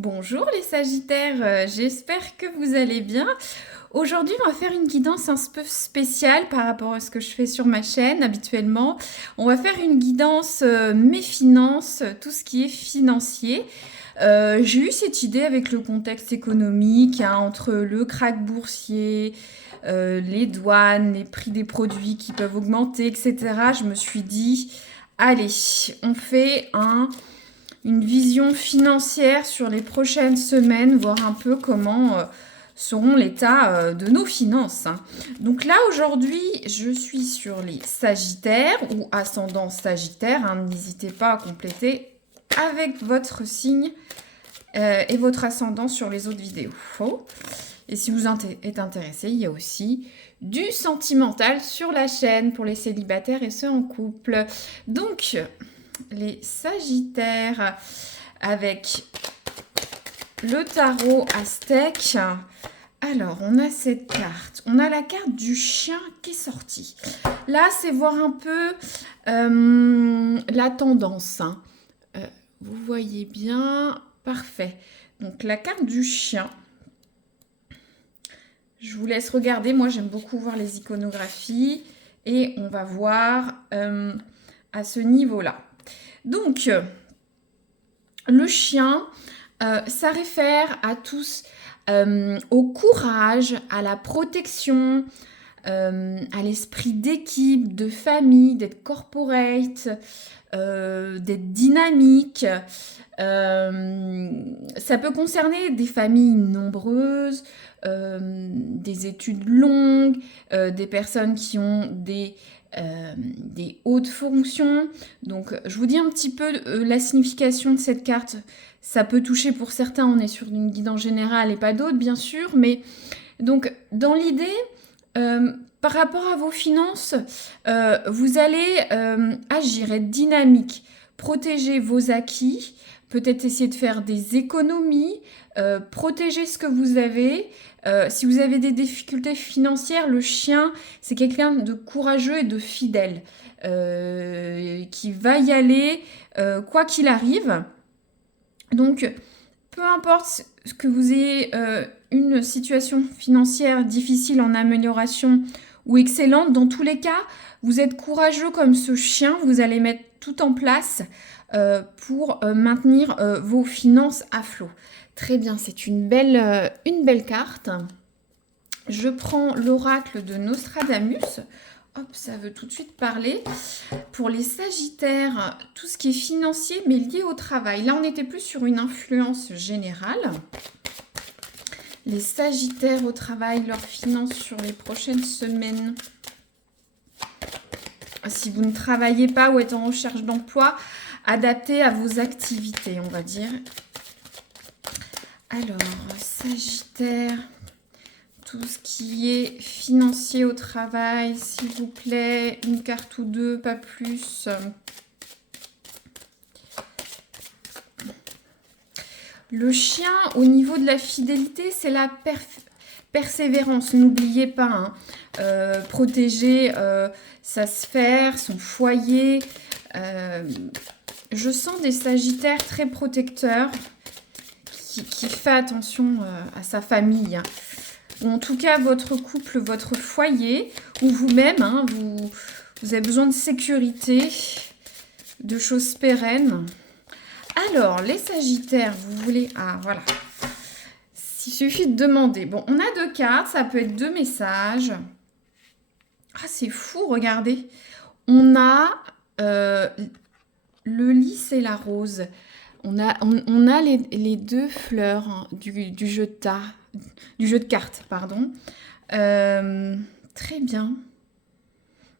Bonjour les Sagittaires, j'espère que vous allez bien. Aujourd'hui, on va faire une guidance un peu spéciale par rapport à ce que je fais sur ma chaîne habituellement. On va faire une guidance mes finances, tout ce qui est financier. J'ai eu cette idée avec le contexte économique, hein, entre le krach boursier, les douanes, les prix des produits qui peuvent augmenter, etc. Je me suis dit, allez, on fait une vision financière sur les prochaines semaines, voir un peu comment seront l'état de nos finances, hein. Donc là, aujourd'hui, je suis sur les Sagittaires ou ascendant Sagittaire, hein. N'hésitez pas à compléter avec votre signe et votre ascendant sur les autres vidéos. Et si vous êtes intéressé, il y a aussi du sentimental sur la chaîne pour les célibataires et ceux en couple. Donc, les Sagittaires avec le tarot aztèque. Alors, on a cette carte. On a la carte du chien qui est sortie. Là, c'est voir un peu la tendance, hein. Vous voyez bien. Parfait. Donc, la carte du chien. Je vous laisse regarder. Moi, j'aime beaucoup voir les iconographies. Et on va voir à ce niveau-là. Donc, le chien, ça réfère à tous au courage, à la protection, à l'esprit d'équipe, de famille, d'être corporate, d'être dynamique. Ça peut concerner des familles nombreuses, des études longues, des personnes qui ont des hautes fonctions. Donc, je vous dis un petit peu la signification de cette carte. Ça peut toucher pour certains, on est sur une guidance générale et pas d'autres, bien sûr. Mais donc, dans l'idée, par rapport à vos finances, vous allez agir, être dynamique, protéger vos acquis, peut-être essayer de faire des économies, protéger ce que vous avez. Si vous avez des difficultés financières, le chien, c'est quelqu'un de courageux et de fidèle, qui va y aller quoi qu'il arrive. Donc, peu importe que vous ayez une situation financière difficile en amélioration ou excellente, dans tous les cas, vous êtes courageux comme ce chien, vous allez mettre tout en place pour maintenir vos finances à flot. Très bien, c'est une belle carte. Je prends l'oracle de Nostradamus. Hop, ça veut tout de suite parler. Pour les Sagittaires, tout ce qui est financier, mais lié au travail. Là, on était plus sur une influence générale. Les Sagittaires au travail, leurs finances sur les prochaines semaines. Si vous ne travaillez pas ou êtes en recherche d'emploi, adapté à vos activités, on va dire. Alors, Sagittaire, tout ce qui est financier au travail, s'il vous plaît, une carte ou deux, pas plus. Le chien, au niveau de la fidélité, c'est la persévérance. N'oubliez pas, hein, protéger sa sphère, son foyer. Je sens des Sagittaires très protecteurs qui fait attention à sa famille, hein. Ou en tout cas votre couple, votre foyer, ou vous-même, hein, vous avez besoin de sécurité, de choses pérennes. Alors, les Sagittaires, vous voulez... Ah, voilà. Il suffit de demander. Bon, on a deux cartes, ça peut être deux messages. Ah, c'est fou, regardez. On a le lys et la rose. On a les deux fleurs, hein, du jeu de cartes, pardon. Très bien.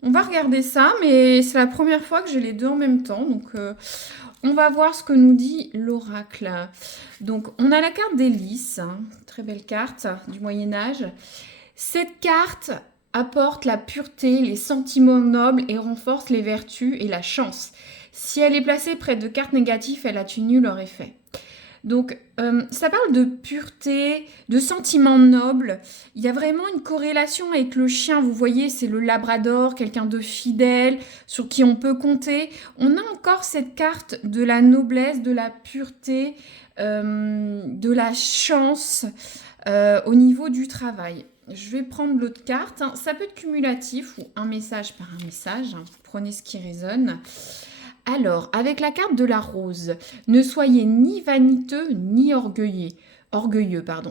On va regarder ça, mais c'est la première fois que j'ai les deux en même temps. Donc, on va voir ce que nous dit l'oracle. Donc, on a la carte des lys, hein, très belle carte du Moyen-Âge. Cette carte apporte la pureté, les sentiments nobles et renforce les vertus et la chance. Si elle est placée près de cartes négatives, elle atténue leur effet. Donc, ça parle de pureté, de sentiments nobles. Il y a vraiment une corrélation avec le chien. Vous voyez, c'est le labrador, quelqu'un de fidèle, sur qui on peut compter. On a encore cette carte de la noblesse, de la pureté, de la chance au niveau du travail. Je vais prendre l'autre carte. Ça peut être cumulatif ou un message par un message. Vous prenez ce qui résonne. Alors, avec la carte de la rose, ne soyez ni vaniteux ni orgueilleux.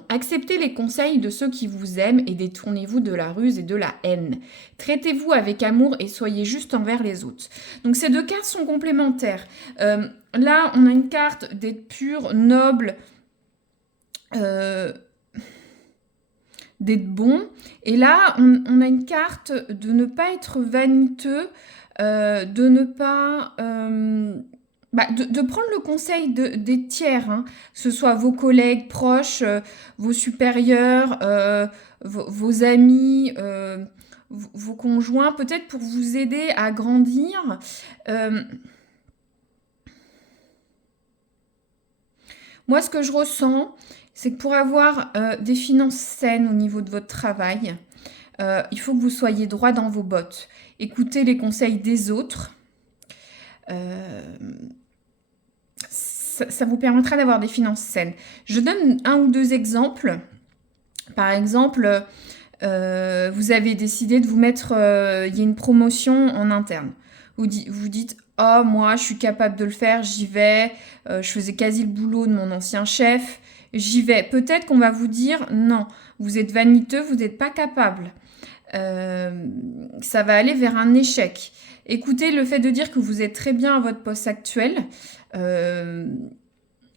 Acceptez les conseils de ceux qui vous aiment et détournez-vous de la ruse et de la haine. Traitez-vous avec amour et soyez juste envers les autres. Donc ces deux cartes sont complémentaires. Là, on a une carte d'être pur, noble, d'être bon. Et là, on a une carte de ne pas être vaniteux, de ne pas... de prendre le conseil des tiers, hein, que ce soit vos collègues proches, vos supérieurs, vos amis, vos conjoints, peut-être pour vous aider à grandir. Moi, ce que je ressens, c'est que pour avoir des finances saines au niveau de votre travail, il faut que vous soyez droit dans vos bottes. Écoutez les conseils des autres. Ça vous permettra d'avoir des finances saines. Je donne un ou deux exemples. Par exemple, vous avez décidé de vous mettre... il y a une promotion en interne. Vous dites, oh, moi, je suis capable de le faire, j'y vais. Je faisais quasi le boulot de mon ancien chef. J'y vais. Peut-être qu'on va vous dire, non, vous êtes vaniteux, vous n'êtes pas capable. Ça va aller vers un échec. Écoutez, le fait de dire que vous êtes très bien à votre poste actuel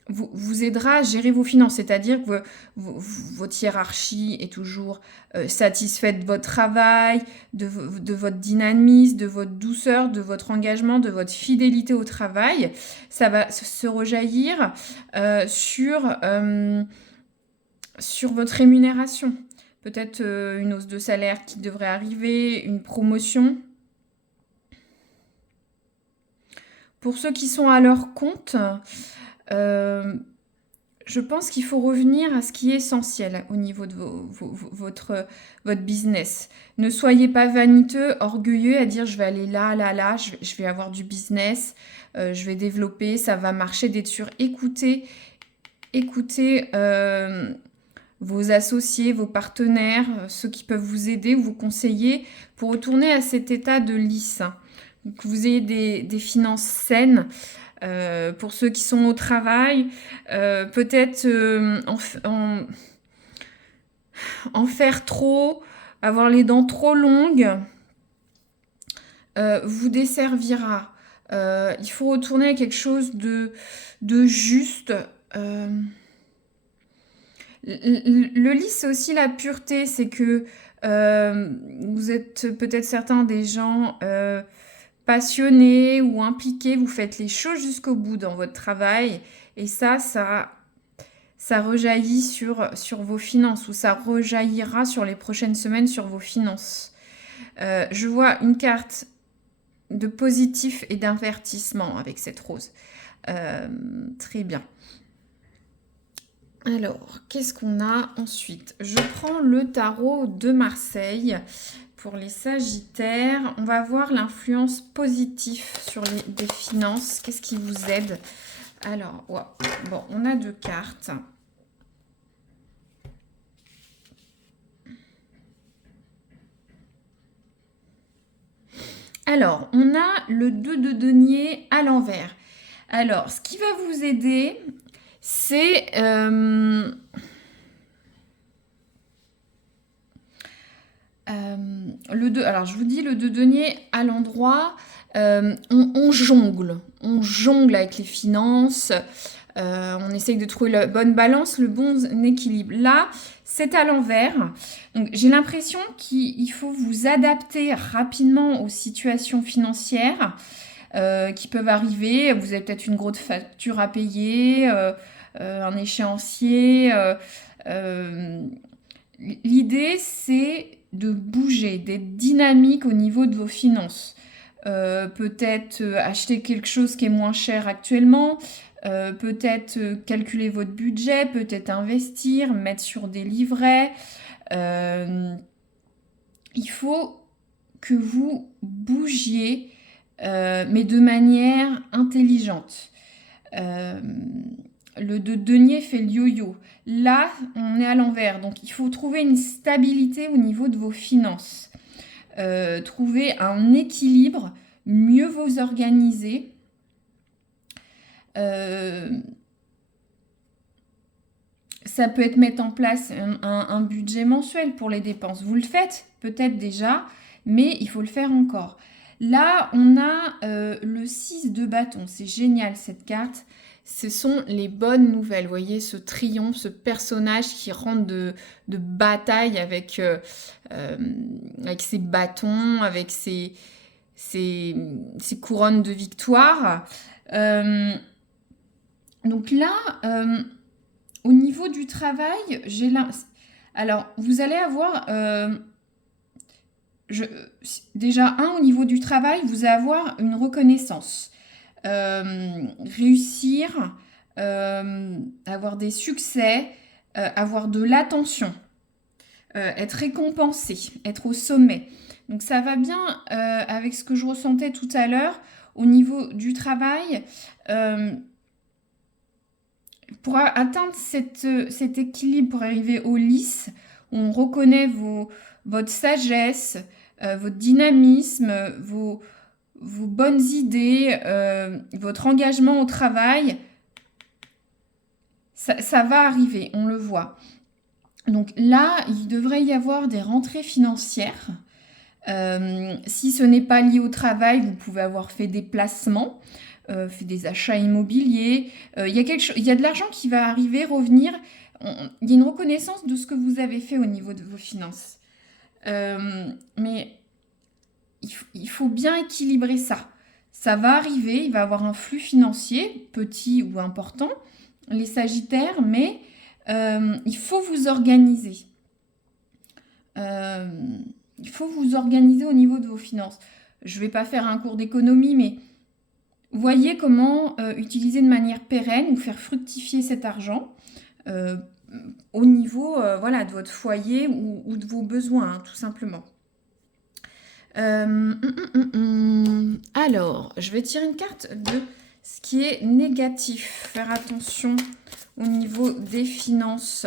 vous aidera à gérer vos finances, c'est-à-dire que votre hiérarchie est toujours satisfaite de votre travail, de votre dynamisme, de votre douceur, de votre engagement, de votre fidélité au travail. Ça va se rejaillir sur votre rémunération. Peut-être une hausse de salaire qui devrait arriver, une promotion. Pour ceux qui sont à leur compte, je pense qu'il faut revenir à ce qui est essentiel au niveau de votre business. Ne soyez pas vaniteux, orgueilleux à dire je vais aller là, je vais avoir du business, je vais développer, ça va marcher, d'être sûr. Écoutez vos associés, vos partenaires, ceux qui peuvent vous aider ou vous conseiller pour retourner à cet état de lisse. Que vous ayez des finances saines. Pour ceux qui sont au travail, peut-être en faire trop, avoir les dents trop longues, vous desservira. Il faut retourner à quelque chose de juste. Le lisse, c'est aussi la pureté, c'est que vous êtes peut-être certains des gens passionnés ou impliqués, vous faites les choses jusqu'au bout dans votre travail et ça rejaillit sur vos finances ou ça rejaillira sur les prochaines semaines sur vos finances. Je vois une carte de positif et d'invertissement avec cette rose. Très bien. Alors, qu'est-ce qu'on a ensuite? Je prends le tarot de Marseille. Pour les Sagittaires, on va voir l'influence positive sur des finances. Qu'est-ce qui vous aide? Alors, ouais. Bon, on a deux cartes. Alors, on a le 2 de denier à l'envers. Alors, ce qui va vous aider, c'est... le 2, alors je vous dis le 2 denier à l'endroit, on jongle avec les finances, on essaye de trouver la bonne balance, le bon équilibre. Là, c'est à l'envers. Donc j'ai l'impression qu'il faut vous adapter rapidement aux situations financières qui peuvent arriver. Vous avez peut-être une grosse facture à payer, un échéancier. L'idée, c'est de bouger, d'être dynamique au niveau de vos finances. Peut-être acheter quelque chose qui est moins cher actuellement, peut-être calculer votre budget, peut-être investir, mettre sur des livrets. Il faut que vous bougiez, mais de manière intelligente. le de denier fait le yo-yo. Là, on est à l'envers. Donc, il faut trouver une stabilité au niveau de vos finances. Trouver un équilibre, mieux vous organiser. Ça peut être mettre en place un budget mensuel pour les dépenses. Vous le faites peut-être déjà, mais il faut le faire encore. Là, on a le 6 de bâton. C'est génial cette carte. Ce sont les bonnes nouvelles. Vous voyez ce triomphe, ce personnage qui rentre de bataille avec ses bâtons, avec ses couronnes de victoire. Donc là, au niveau du travail, alors, vous allez avoir... déjà, au niveau du travail, vous allez avoir une reconnaissance. Réussir, avoir des succès, avoir de l'attention, être récompensé, être au sommet. Donc ça va bien avec ce que je ressentais tout à l'heure au niveau du travail. Pour atteindre cet équilibre, pour arriver au lisse, on reconnaît votre sagesse, votre dynamisme, vos bonnes idées, votre engagement au travail. Ça va arriver, on le voit. Donc là, il devrait y avoir des rentrées financières. Si ce n'est pas lié au travail, vous pouvez avoir fait des placements, fait des achats immobiliers. Il y a de l'argent qui va arriver, revenir. Il y a une reconnaissance de ce que vous avez fait au niveau de vos finances. Mais il faut bien équilibrer ça. Ça va arriver, il va y avoir un flux financier, petit ou important, les Sagittaires, mais il faut vous organiser. Il faut vous organiser au niveau de vos finances. Je ne vais pas faire un cours d'économie, mais voyez comment utiliser de manière pérenne ou faire fructifier cet argent au niveau voilà, de votre foyer ou de vos besoins, hein, tout simplement. Alors, je vais tirer une carte de ce qui est négatif. Faire attention au niveau des finances.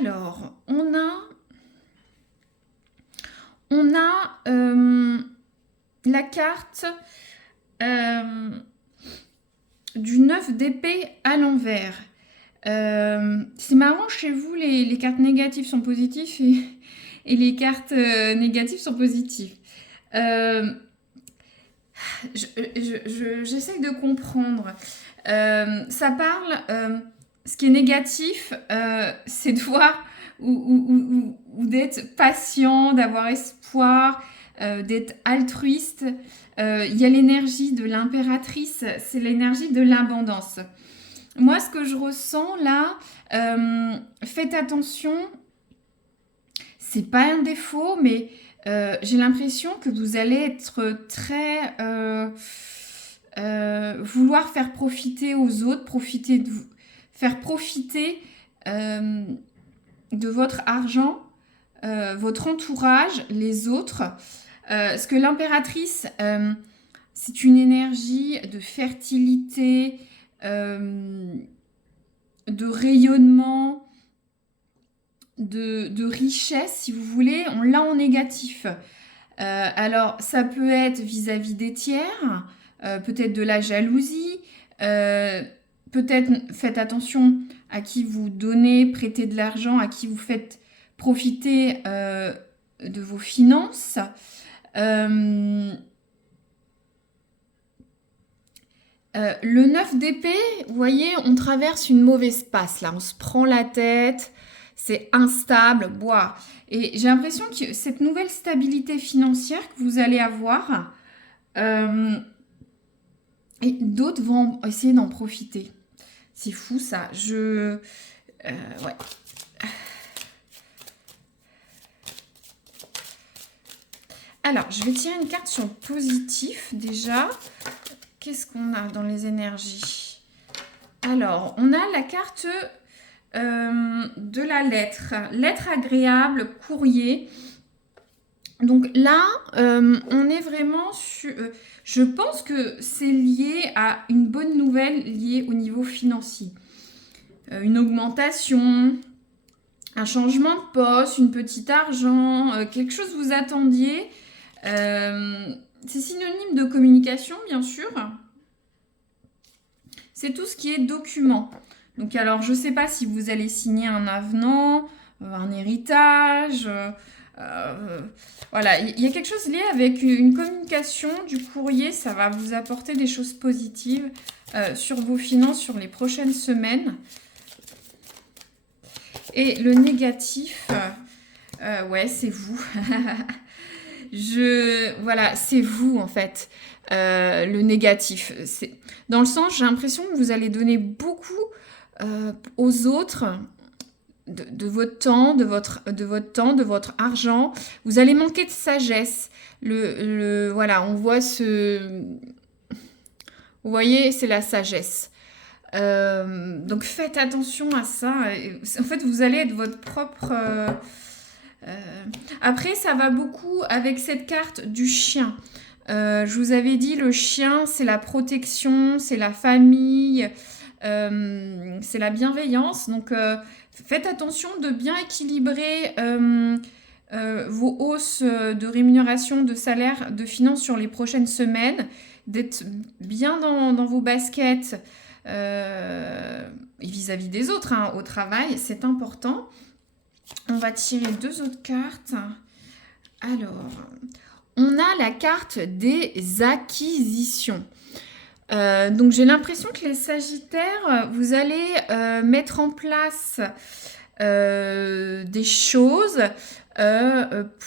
Alors, on a la carte du 9 d'épée à l'envers. C'est marrant, chez vous, les cartes négatives sont positives et les cartes négatives sont positives. J'essaye de comprendre. Ça parle... ce qui est négatif, c'est de voir ou d'être patient, d'avoir espoir, d'être altruiste. Il y a l'énergie de l'impératrice, c'est l'énergie de l'abondance. Moi, ce que je ressens là, faites attention, c'est pas un défaut, mais j'ai l'impression que vous allez être très... vouloir faire profiter aux autres, profiter de vous, faire profiter de votre argent, votre entourage, les autres. Parce que l'impératrice, c'est une énergie de fertilité, de rayonnement, de richesse, si vous voulez. On l'a en négatif. Alors, ça peut être vis-à-vis des tiers, peut-être de la jalousie, peut-être faites attention à qui vous donnez, prêtez de l'argent, à qui vous faites profiter de vos finances. Le 9 d'épée, vous voyez, on traverse une mauvaise passe là, on se prend la tête, c'est instable, bois. Et j'ai l'impression que cette nouvelle stabilité financière que vous allez avoir, et d'autres vont essayer d'en profiter. C'est fou ça. Ouais. Alors, je vais tirer une carte sur le positif déjà. Qu'est-ce qu'on a dans les énergies? Alors, on a la carte de la lettre. Lettre agréable, courrier. Donc là, on est vraiment sur... je pense que c'est lié à une bonne nouvelle liée au niveau financier. Une augmentation, un changement de poste, une petite argent, quelque chose que vous attendiez. C'est synonyme de communication, bien sûr. C'est tout ce qui est document. Donc alors, je ne sais pas si vous allez signer un avenant, un héritage. Voilà, il y a quelque chose lié avec une communication du courrier. Ça va vous apporter des choses positives sur vos finances sur les prochaines semaines. Et le négatif, ouais, c'est vous. Voilà, c'est vous en fait. Le négatif. Dans le sens, j'ai l'impression que vous allez donner beaucoup aux autres de votre temps, de votre argent. Vous allez manquer de sagesse. Voilà, on voit vous voyez, c'est la sagesse. Donc faites attention à ça. En fait, vous allez être votre propre... Après, ça va beaucoup avec cette carte du chien. Je vous avais dit, le chien, c'est la protection, c'est la famille, c'est la bienveillance. Donc, faites attention de bien équilibrer vos hausses de rémunération, de salaire, de finances sur les prochaines semaines, d'être bien dans vos baskets vis-à-vis des autres, hein, au travail, c'est important. On va tirer 2 autres cartes. Alors, on a la carte des acquisitions. Donc, j'ai l'impression que les Sagittaires, vous allez mettre en place des choses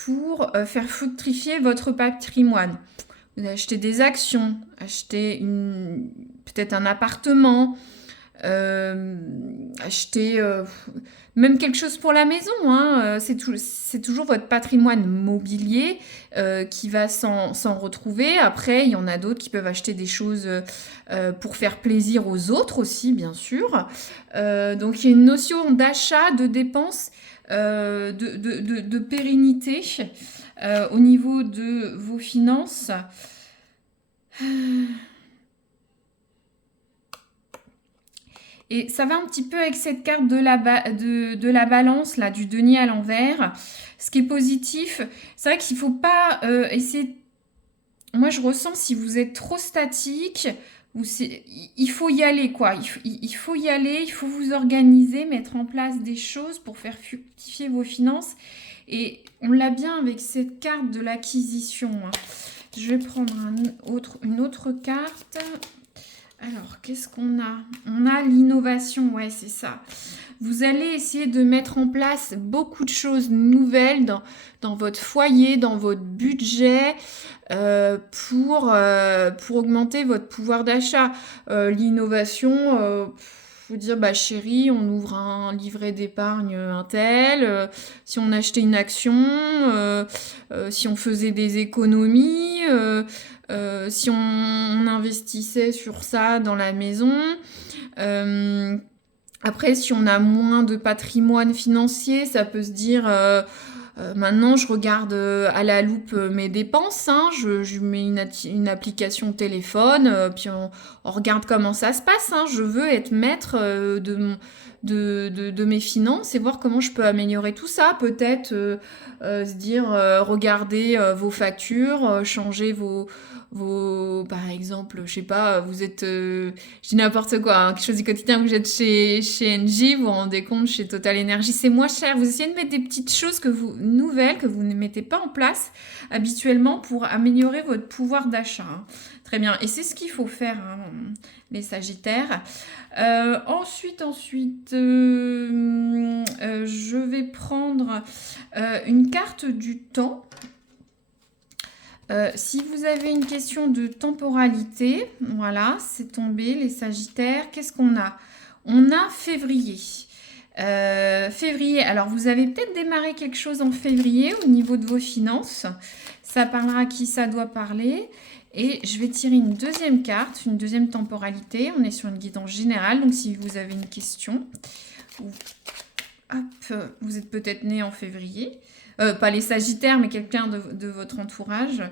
pour faire fructifier votre patrimoine. Vous allez acheter des actions, acheter peut-être un appartement, acheter même quelque chose pour la maison, hein. C'est toujours votre patrimoine mobilier qui va s'en retrouver. Après, il y en a d'autres qui peuvent acheter des choses pour faire plaisir aux autres aussi, bien sûr. Donc, il y a une notion d'achat, de dépense, de pérennité au niveau de vos finances. Et ça va un petit peu avec cette carte de la balance, là, du denier à l'envers. Ce qui est positif, c'est vrai qu'il ne faut pas essayer... Moi, je ressens si vous êtes trop statique, il faut y aller, quoi. Il faut y aller, il faut vous organiser, mettre en place des choses pour faire fructifier vos finances. Et on l'a bien avec cette carte de l'acquisition, hein. Je vais prendre une autre carte. Alors, qu'est-ce qu'on a? On a l'innovation, ouais, c'est ça. Vous allez essayer de mettre en place beaucoup de choses nouvelles dans votre foyer, dans votre budget, pour augmenter votre pouvoir d'achat. L'innovation, vous dire, bah chérie, on ouvre un livret d'épargne Intel, si on achetait une action, si on faisait des économies, si on investissait sur ça dans la maison. Après, si on a moins de patrimoine financier, ça peut se dire... maintenant, je regarde à la loupe mes dépenses, hein. Je mets une application téléphone, puis on regarde comment ça se passe, hein. Je veux être maître de mes finances et voir comment je peux améliorer tout ça. Peut-être se dire, regardez vos factures, changer par exemple, je sais pas, vous êtes, je dis n'importe quoi, hein, quelque chose du quotidien, vous êtes chez Engie, vous vous rendez compte, chez Total Energy, c'est moins cher. Vous essayez de mettre des petites choses nouvelles que vous ne mettez pas en place habituellement pour améliorer votre pouvoir d'achat, hein. Très bien, et c'est ce qu'il faut faire, hein, les Sagittaires. Ensuite, je vais prendre une carte du temps. Si vous avez une question de temporalité, voilà, c'est tombé, les Sagittaires. Qu'est-ce qu'on a? On a février. Février, alors vous avez peut-être démarré quelque chose en février au niveau de vos finances. Ça parlera à qui ça doit parler. Et je vais tirer une deuxième carte, une deuxième temporalité. On est sur une guidance générale, donc si vous avez une question, Hop, vous êtes peut-être né en février. Pas les Sagittaires, mais quelqu'un de votre entourage.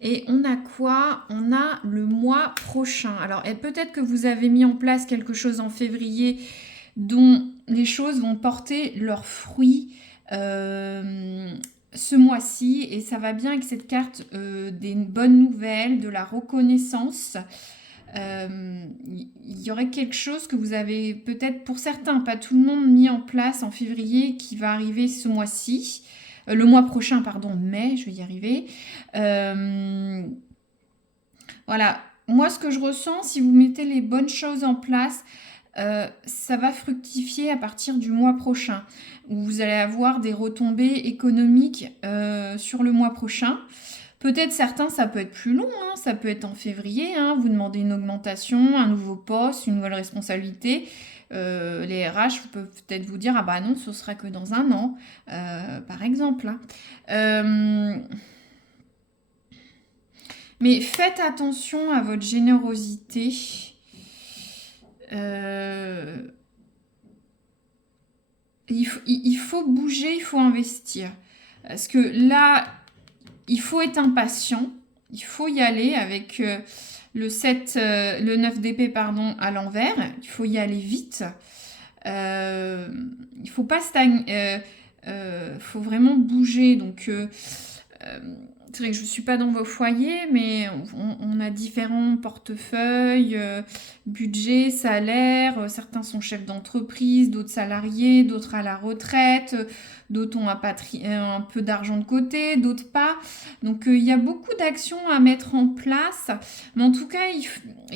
Et on a quoi? On a le mois prochain. Alors, peut-être que vous avez mis en place quelque chose en février dont les choses vont porter leurs fruits ce mois-ci. Et ça va bien avec cette carte des bonnes nouvelles, de la reconnaissance. Il y aurait quelque chose que vous avez peut-être, pour certains, pas tout le monde, mis en place en février qui va arriver ce mois-ci. Le mois prochain, pardon, mai, je vais y arriver. Voilà, moi ce que je ressens, si vous mettez les bonnes choses en place, ça va fructifier à partir du mois prochain, où vous allez avoir des retombées économiques sur le mois prochain. Peut-être certains, ça peut être plus long, hein, ça peut être en février, hein, vous demandez une augmentation, un nouveau poste, une nouvelle responsabilité. Les RH peuvent peut-être vous dire, ah bah non, ce sera que dans un an, par exemple. Mais faites attention à votre générosité. Il faut bouger, il faut investir. Parce que là, il faut être impatient. Il faut y aller avec le 7, le 9 d'épée, pardon, à l'envers. Il faut y aller vite. Il faut pas stagner. Faut vraiment bouger. Donc, c'est vrai que je ne suis pas dans vos foyers, mais on a différents portefeuilles, budget, salaire. Certains sont chefs d'entreprise, d'autres salariés, d'autres à la retraite, d'autres ont un peu d'argent de côté, d'autres pas. Donc il y a beaucoup d'actions à mettre en place, mais en tout cas, il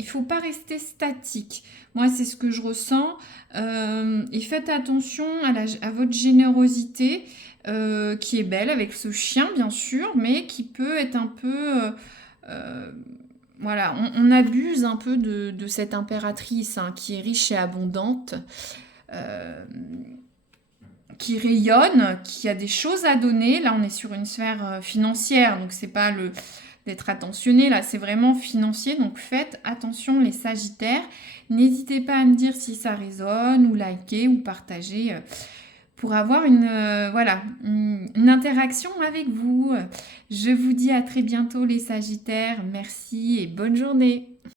ne faut pas rester statique. Moi, c'est ce que je ressens. Et faites attention à votre générosité. Qui est belle avec ce chien bien sûr, mais qui peut être un peu... voilà, on abuse un peu de cette impératrice hein, qui est riche et abondante, qui rayonne, qui a des choses à donner. Là, on est sur une sphère financière, donc c'est pas d'être attentionné, là, c'est vraiment financier. Donc faites attention les Sagittaires. N'hésitez pas à me dire si ça résonne, ou liker, ou partager pour avoir une interaction avec vous. Je vous dis à très bientôt les Sagittaires. Merci et bonne journée.